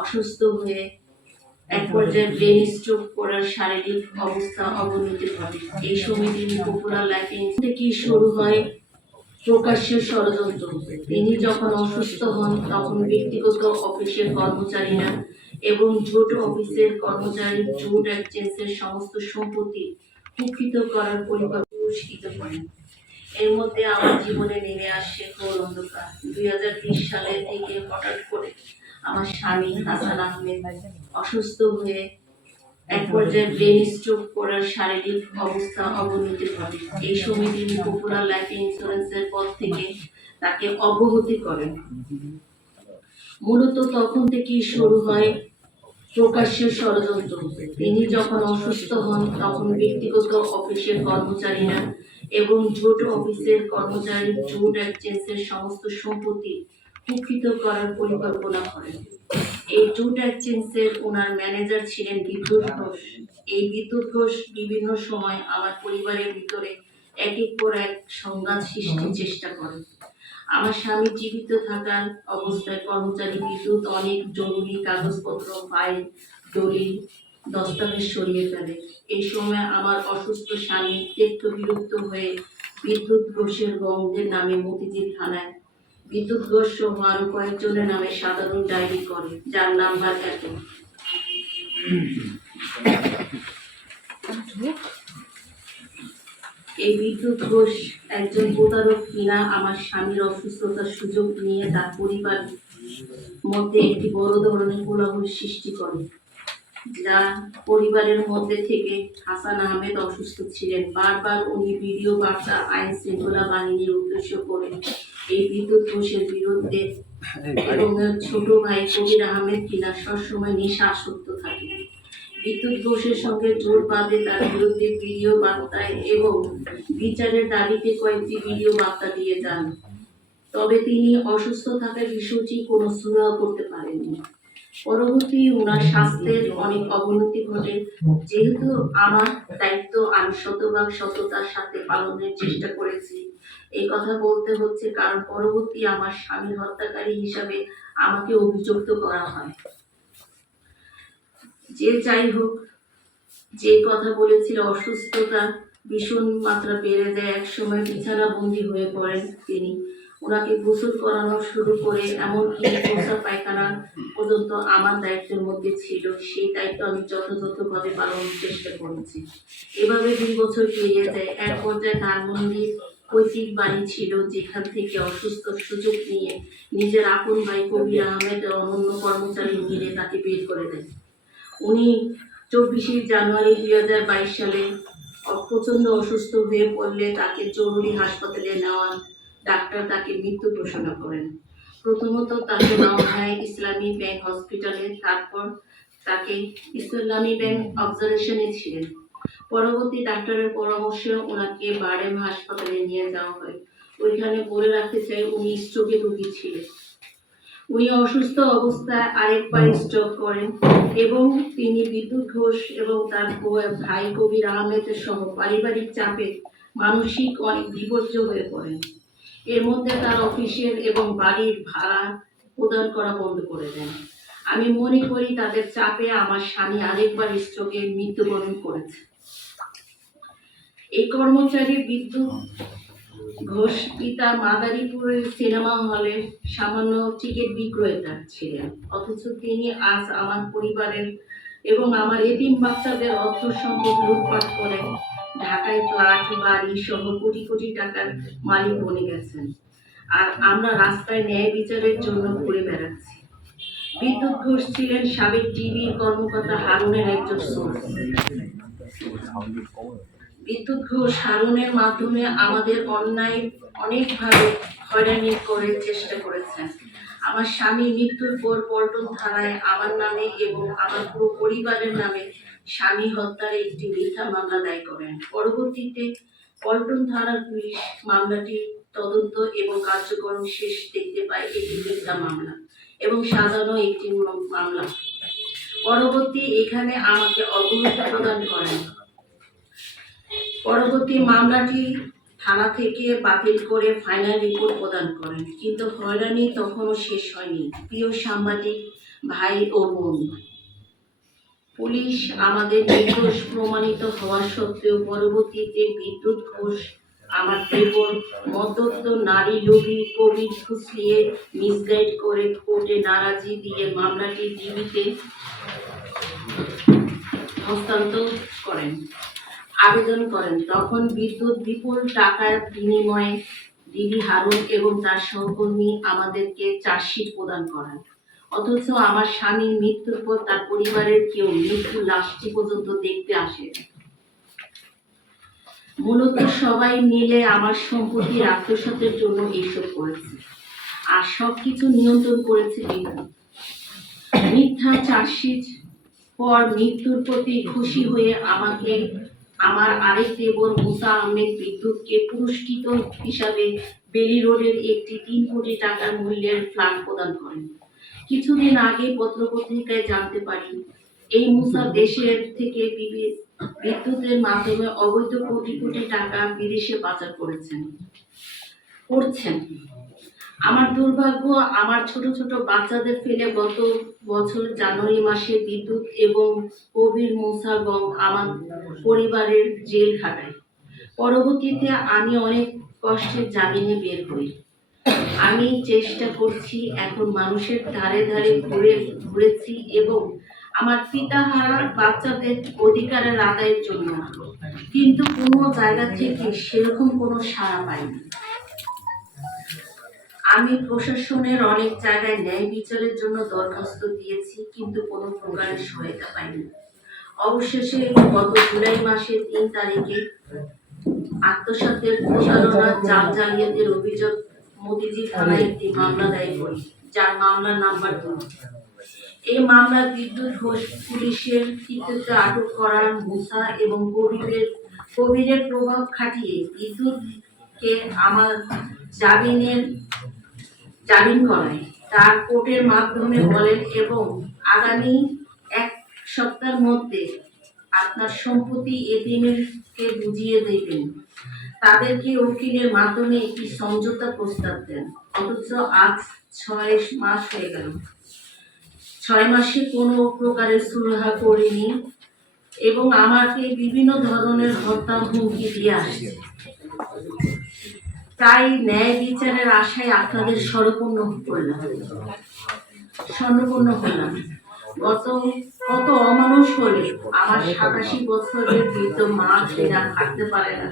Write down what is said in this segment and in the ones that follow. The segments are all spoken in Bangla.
অসুস্থ হয়ে এক পর্যায়ে ব্রেন স্ট্রোক করার শারীরিক অবস্থা অবনতি ঘটে। এই সমিতির পপুলার লাইফ থেকে শুরু হয় প্রকাশ্য ষড়যন্ত্র। তিনি যখন অসুস্থ হন তখন ব্যক্তিগত অফিসের কর্মচারীরা এবং জোট অফিসের কর্মচারী জোট এক্সচেঞ্জের সমস্ত সম্পত্তি কুক্ষিত করার পরিকল্পনা পুরস্কৃত করেন। এর মধ্যে আমার জীবনে নেমে আসছে ঘোর অন্ধকার দুই হাজার বিশ সালে থেকে হঠাৎ করে আমার স্বামী হাসান আহমেদ অসুস্থ হয়ে এক পর্যায়ে ব্রেন স্ট্রোক করার শারীরিক অবস্থা অবনতি ঘটে। এই সমিতির পপুলার লাইফ ইন্স্যুরেন্সের পদ থেকে তাকে অবগতি করেন। মূলত তখন থেকেই শুরু হয় প্রকাশ্য ষড়যন্ত্র। তিনি যখন অসুস্থ হন তখন ব্যক্তিগত অফিসের কর্মচারীরা এবং জোট অফিসের কর্মচারী জোট এক্সচেঞ্জের সমস্ত সম্পত্তি কুক্ষিত করার পরিকল্পনা করেন। এই জুট এক্সচেঞ্জের ওনার ম্যানেজার ছিলেন বিদ্যুৎ ঘোষ। এই বিদ্যুৎ ঘোষ বিভিন্ন সময় আমার পরিবারের ভিতরে এক এক পর এক সংঘাত সৃষ্টির চেষ্টা করেন। আমার স্বামী জীবিত থাকার অবস্থায় কর্মচারী বিদ্যুৎ অনেক জরুরি কাগজপত্র ফাইল দলিল দস্তাবেজ সরিয়ে ফেলে। এই সময় আমার অসুস্থ স্বামী তীর্থ বিরক্ত হয়ে বিদ্যুৎ ঘোষের গঙ্গের নামে মতিঝিল থানায় বিদ্যুৎ ঘোষ কয়েকজনের নামে সাধারণ ডায়েরি করে, যার নাম্বার এই বিদ্যুৎ ঘোষ একজন প্রতারক কিনা আমার স্বামীর অসুস্থতার সুযোগ নিয়ে তার পরিবার মধ্যে একটি বড় ধরনের কোলাহল সৃষ্টি করে, যা পরিবারের মধ্যে থেকে হাসান আহমেদ অসুস্থ ছিলেন। বারবার উনি ভিডিও বার্তা আইন শৃঙ্খলা বাহিনীর উদ্দেশ্য করে এই বিদ্যুৎ ঘোষের বিরুদ্ধে এবং ছোট ভাই কবির আহমেদ কিনা সবসময় নেশা আসক্ত থাকে। বিদ্যুৎ ঘোষের সঙ্গে জোর বাঁধে তার বিরুদ্ধে ভিডিও বার্তায় এবং বিচারের দাবিতে কয়েকটি ভিডিও বার্তা দিয়ে যান। তবে তিনি অসুস্থ থাকার বিষয়টি কোনো সুরাহ করতে পারেননি। পরবর্তী ওনার স্বাস্থ্যের অনেক অবনতি ঘটে। যেহেতু আমার দায়িত্ব আমি শতভাগ সততার সাথে পালনের চেষ্টা করেছি। এই কথা বলতে হচ্ছে কারণ পরবর্তী আমার স্বামীর হত্যাকারী হিসাবে আমাকে অভিযুক্ত করা হয়। যে যাই হোক, যে কথা বলেছিল, অসুস্থতা ভীষণ মাত্রা বেড়ে যায় এক সময় বিছানা বন্দি হয়ে পড়েন তিনি। ওনাকে গোসল করানো শুরু করে এমনকি পোষা পায়খানা পর্যন্ত আমার দায়িত্বের মধ্যে ছিল। সেই দায়িত্ব আমি যথাযথভাবে পালনের চেষ্টা করেছি। এভাবে দুই বছর পেরিয়ে যায়। এক পর্যায়ে ধানমন্দির পৈতৃক বাড়ি ছিল, যেখান থেকে অসুস্থ সুযোগ নিয়ে নিজের আপন ভাই কবির আহমেদ অনন্য কর্মচারী মিলে তাকে বের করে দেয়। উনি চব্বিশে জানুয়ারি দুই হাজার বাইশ সালে প্রচণ্ড অসুস্থ হয়ে পড়লে তাকে জরুরি হাসপাতালে নেওয়া ডাক্তার তাকে মৃত্যু ঘোষণা করেন। প্রথমত তাকে নেওয়া ইসলামী ব্যাংক হসপিটালে, তারপর তাকে ইসলামী ব্যাংক অবজারভেশনে ছিলেন। পরবর্তী ডাক্তারের পরামর্শে ওনাকে বারেম হাসপাতালে নিয়ে যাওয়া হয়। ওইখানে বলে রাখতে চাই, উনি স্ট্রোকে রোগী ছিলেন। উনি অসুস্থ অবস্থায় আরেকবার স্ট্রোক করেন এবং তিনি বিদ্যুৎ ঘোষ এবং তার ভাই কবির আহমেদের সহ পারিবারিক চাপে মানসিক অনেক বিপর্য হয়ে পড়েন। এর মধ্যে তার অফিসের এবং বাড়ির ভাড়া প্রদান করা বন্ধ করে দেন। আমি মনে করি তাদের চাপে আমার স্বামী আরেকবার স্ট্রোকে মৃত্যুবরণ করেছে। এই কর্মচারী বিদ্যুৎ ঘোষ পিতা মাদারীপুরের সিনেমা হলে সামান্য টিকিট বিক্রেতা ছিলেন। অথচ তিনি আজ আমার পরিবারের এবং আমার এতিম বাচ্চাদের অর্থ সম্পদ লুটপাট করে ঢাকায় ফ্ল্যাট বাড়ি সহ কোটি কোটি টাকার মালিক বনে গেছেন। আর আমরা রাস্তায় ন্যায় বিচারের জন্য ঘুরে বেড়াচ্ছি। বিদ্যুৎ ঘোষ ছিলেন সাবেক টিভির কর্মকর্তা হারুনের একজন সোর্স। বিদ্যুৎ ঘোষ হারুনের মাধ্যমে আমাদের অন্যায় অনেকভাবে হয়রানি করে চেষ্টা করেছেন। আমার স্বামী মৃত্যুর পর পল্টন থানায় আমার নামে এবং আমার পুরো পরিবারের নামে স্বামী হত্যার একটি মিথ্যা মামলা দায় করেন। পরবর্তীতে পল্টন থানার পুলিশ মামলাটি তদন্ত এবং কার্যক্রম শেষ দেখতে পায় এটি মিথ্যা মামলা এবং সাজানো একটি মামলা। পরবর্তী এখানে আমাকে অবগতি প্রদান করেন। পরবর্তী মামলাটি থানা থেকে বাতিল করে ফাইনাল রিপোর্ট প্রদান করেন। কিন্তু হয়রানি তখনও শেষ হয়নি। প্রিয় সাংবাদিক, ভাই ও বোন পুলিশ আমাদের নির্দোষ প্রমাণিত হওয়া সত্ত্বেও পরবর্তীতে বিদ্যুৎ ঘোষ আমার দেবর মদত্ত নারী লোভী কবির ফুসলিয়ে মিসগাইড করে কোর্টে নারাজি দিয়ে মামলাটি ডিবিতে হস্তান্তর করেন, আবেদন করেন। তখন বিদ্যুৎ বিপুল টাকার বিনিময়ে ডিবি হারুন এবং তার সহকর্মী আমাদেরকে চার্জশিট প্রদান করেন। অথচ আমার স্বামীর মৃত্যুর পর তার পরিবারের কেউ মৃত্যুর লাশটি পর্যন্ত দেখতে আসে মূলত সবাই মিলে আমার সম্পত্তির আত্মসাতের জন্য এইসব করেছে। আর সবকিছু নিয়ন্ত্রণ করেছে বিদ্যুৎ মিথ্যা চার্জশিট পর মৃত্যুর প্রতি খুশি হয়ে আমাকে আমার আরেক দেবর মুসা আহমেদ বিদ্যুৎকে পুরস্কৃত হিসাবে বেলি রোডের একটি তিন কোটি টাকার মূল্যের ফ্ল্যাট প্রদান করেন। কিছুদিন আগে পত্রপত্রিকায় জানতে পারি, এই মুসা দেশের থেকে বিদ্যুতের মাধ্যমে অবৈধ কোটি কোটি টাকা বিদেশে পাচার করেছেন, করছেন। আমার দুর্ভাগ্য, আমার ছোট ছোট বাচ্চাদের ফেলে গত বছর জানুয়ারি মাসে বিদ্যুৎ এবং কবির মুসা গম আমার পরিবারের জেল খাটায়। পরবর্তীতে আমি অনেক কষ্টে জামিনে বের হই। আমি চেষ্টা করছি এখন মানুষের ধারে ধারে ঘুরে ঘুরেছি এবং আমার পিতাহারা বাচ্চাদের অধিকারের আদায়ের জন্য। কিন্তু কোনো জায়গা থেকে সেরকম কোনো সাড়া পাইনি। আমি প্রশাসনের অনেক জায়গায় ন্যায় বিচারের জন্য দরখাস্ত দিয়েছি, কিন্তু কোনো প্রকারের সহায়তা পাইনি। অবশেষে গত জুলাই মাসের তিন তারিখে আত্মসাতের প্রতারণা জাল জালিয়াতির অভিযোগ মোদিজি থানায় একটি মামলা দায়ের করি যার মামলার নাম্বার দুই। এই মামলা বিদ্যুৎ ঘোষ পুলিশের কৃতিত্বে আটক করা মুসা এবং কবিরের কবিরের প্রভাব খাটিয়ে বিদ্যুৎকে আমার জামিনের জামিন করায় তার কোর্টের মাধ্যমে বলেন এবং আগামী এক সপ্তাহের মধ্যে আপনার সম্পত্তি এটিএমকে বুঝিয়ে দেবেন। তাদেরকে উকিলের মাধ্যমে একটি সমঝোতা প্রস্তাব দেন। অথচ আজ ছয় মাস হয়ে গেল। ছয় মাসে কোনো প্রকারের সুরাহা করিনি এবং আমাকে বিভিন্ন ধরনের হত্যা হুমকি দিয়ে আসছে। তাই ন্যায় বিচারের আশায় আপনাদের স্বরপূর্ণ করলাম। স্বর্ণপূর্ণ হলাম। গত, কত অমানুষ হলে আমার সাতাশি বছরের বৃদ্ধ মা সেরা হাঁটতে পারে না।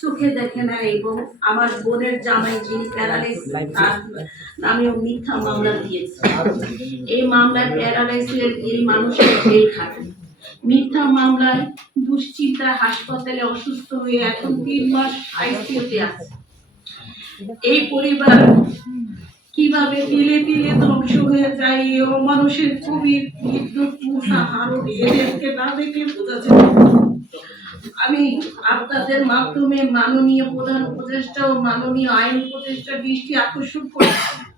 চোখে দেখে না এবং আমার বোনের জামাই যিনি প্যারালাইস নামেও মিথ্যা মামলা দিয়েছে। এই মামলায় প্যারালাইসের এই মানুষের জেল খাটেন মিথ্যা মামলায় দুশ্চিন্তা, হাসপাতালে অসুস্থ হয়ে এখন তিন মাস আইসিইউতে আছে। এই পরিবার কীভাবে তিলে তিলে ধ্বংস হয়ে যায় এই অমানুষের কবির বিদ্যুৎ মুসা হারুন এদেরকে না দেখলে বোঝা যায়। আমি আপনাদের মাধ্যমে মাননীয় প্রধান উপদেষ্টা ও মাননীয় আইন উপদেষ্টা দৃষ্টি আকর্ষণ করছি।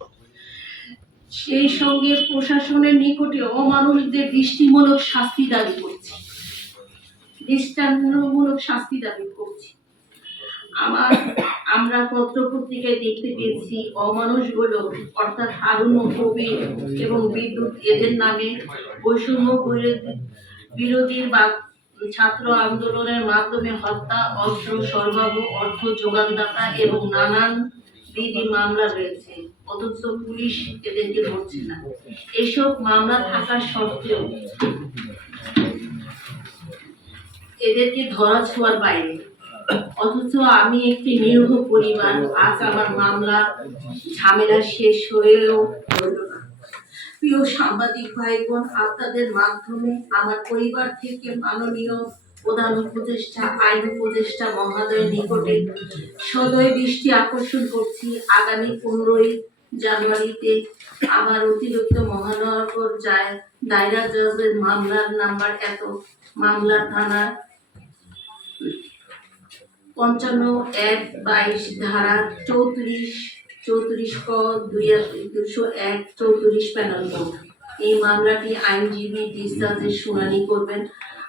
সেই সঙ্গে প্রশাসনের নিকটে অমানুষদের দৃষ্টিমূলক শাস্তি দাবি করছি। দৃষ্টান্তমূলক শাস্তি দাবি করছি। আমার, আমরা পত্র পত্রিকায় দেখতে পেয়েছি, অমানুষগুলো অর্থাৎ হারুন ও কবির এবং বিদ্যুৎ এদের নামে বৈষম্য বিরোধী- বিরোধীর বা ছাত্র আন্দোলনের মাধ্যমে হত্যা, অস্ত্র, সরবরাহ, অর্থ যোগানদাতা এবং নানান বিধি মামলা রয়েছে। অথচ পুলিশ এদেরকে ধরছে না। এসব মামলা থাকা সত্ত্বেও এদেরকে ধরা ছোঁয়ার বাইরে। অথচ আমি একটি নিরীহ পরিবার, আজ আমার মামলা ঝামেলা শেষ হয়েও প্রিয় সাংবাদিক ভাই বোন আপনাদের মাধ্যমে আমার পরিবার থেকে মাননীয় প্রধান উপদেষ্টা, আইন উপদেষ্টা মহাদয়ের নিকটে সদয় দৃষ্টি আকর্ষণ করছি। আগামী পনেরোই জানুয়ারিতে আমার অতিরিক্ত মহানগর যায় দায়রা জজের মামলার নাম্বার এত মামলা থানা পঞ্চান্ন এক বাইশ ধারা চৌত্রিশ চৌত্রিশ ক দুই দুশো এক চৌত্রিশ প্যানেল এই মামলাটি আইনজীবী ডিসচার্জের শুনানি করবেন।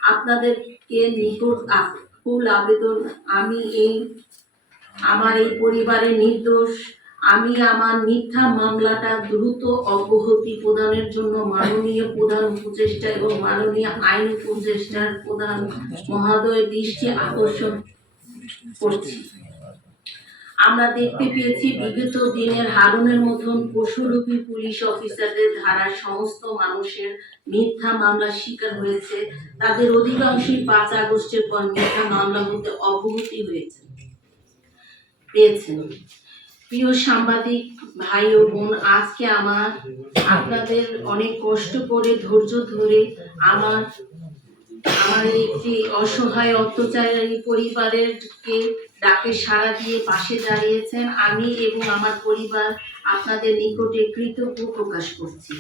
আপনাদেরকে নিকট আকুল আবেদন। আমি এই, আমার এই পরিবারের নির্দোষ। আমি আমার মিথ্যা মামলাটা দ্রুত অব্যাহতি প্রদানের জন্য মাননীয় প্রধান উপদেষ্টা এবং মাননীয় আইন উপদেষ্টার প্রধান মহোদয়ের দৃষ্টি আকর্ষণ করছি। আমরা দেখতে পেয়েছি বিগত দিনের হারুনের মতন পশুরূপী পুলিশ অফিসারদের ধারা সমস্ত মানুষের মিথ্যা মামলার শিকার হয়েছে। তাদের অধিকাংশই পাঁচ আগস্টের পর মিথ্যা মামলা হতে অবগতি হয়েছে। পেয়েছেন। প্রিয় সাংবাদিক, ভাই ও বোন, আজকে আমার আপনাদের অনেক কষ্ট করে, ধৈর্য ধরে আমার আমার একটি অসহায় অত্যাচারী পরিবারেরকে ডাকে সাড়া দিয়ে পাশে দাঁড়িয়েছেন আমি এবং আমার পরিবার আপনাদের নিকটে কৃতজ্ঞ প্রকাশ করছি।